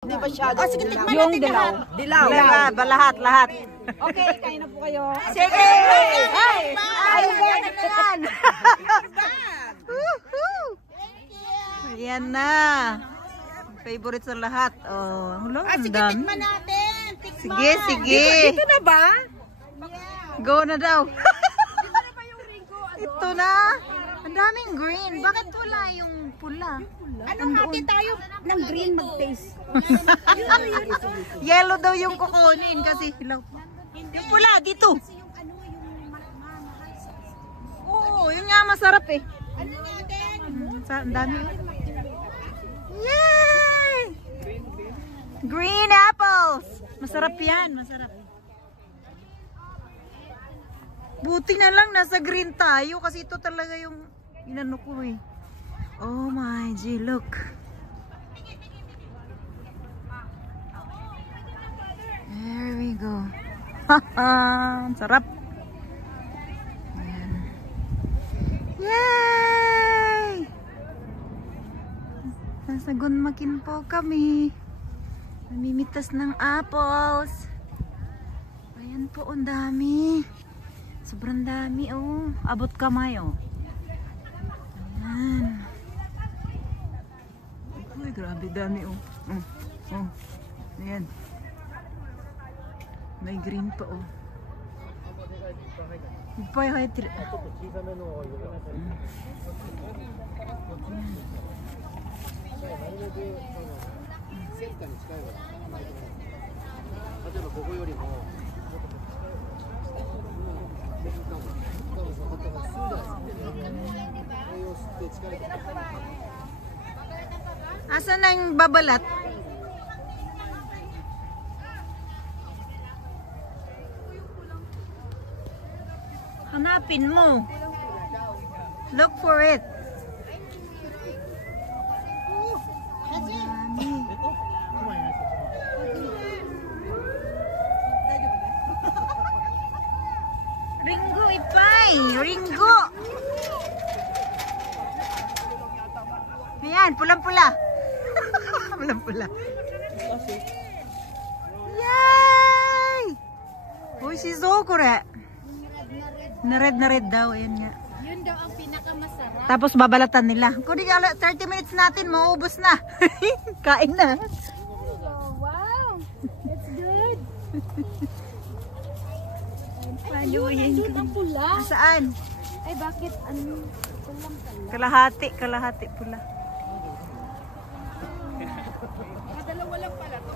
Hindi masyado. Sige, tikman Yung natin dilaw. lahat. Dilaw. Lahat. Okay, kain na po kayo. Sige! Ay! Ay, yan! Ayan na. Favorite sa lahat. Oh, ang Sige, dami. tikman natin. Tikman. Sige. Dito na ba? Go na daw. Ito na. Ang daming green. Bakit wala yung pula? Ano, hati tayo ng green mag-taste. Yellow daw yung kukunin kasi hilaw. Yung pula, dito. Oo, yun nga masarap eh. Ano natin? Ang dami. Yay! Green apples. Masarap yan, masarap. Buti na lang nasa green tayo kasi ito talaga yung inano ko eh. Oh my G, look. There we go. Ang sarap. Ayan. Yay! Nasa Gunmakin po kami. Namimitas ng apples. Ayan po, ang dami. Sobrang dami, oh. Abot kamay, oh. Ayan. Uy, grabe dami, oh. Oh. Ayan. May green pa, oh. Ipay-hydrate. Asan ang babalat? Hanapin mo. Look for it. Ringo ipay. Ringo. Ayan, pulang-pula. Pulang-pula. Yay! Uy, si Zokure. Na red daw. Ayan nga. Yun daw ang pinakamasarap. Tapos babalatan nila. Kung di 30 minutes natin, maubos na. Kain na. Oh, wow! It's good. Ay, ayun, ang pula. Saan? Ay, bakit? Ano? Pulang pala. Kalahati pula. Dalawa lang pala to.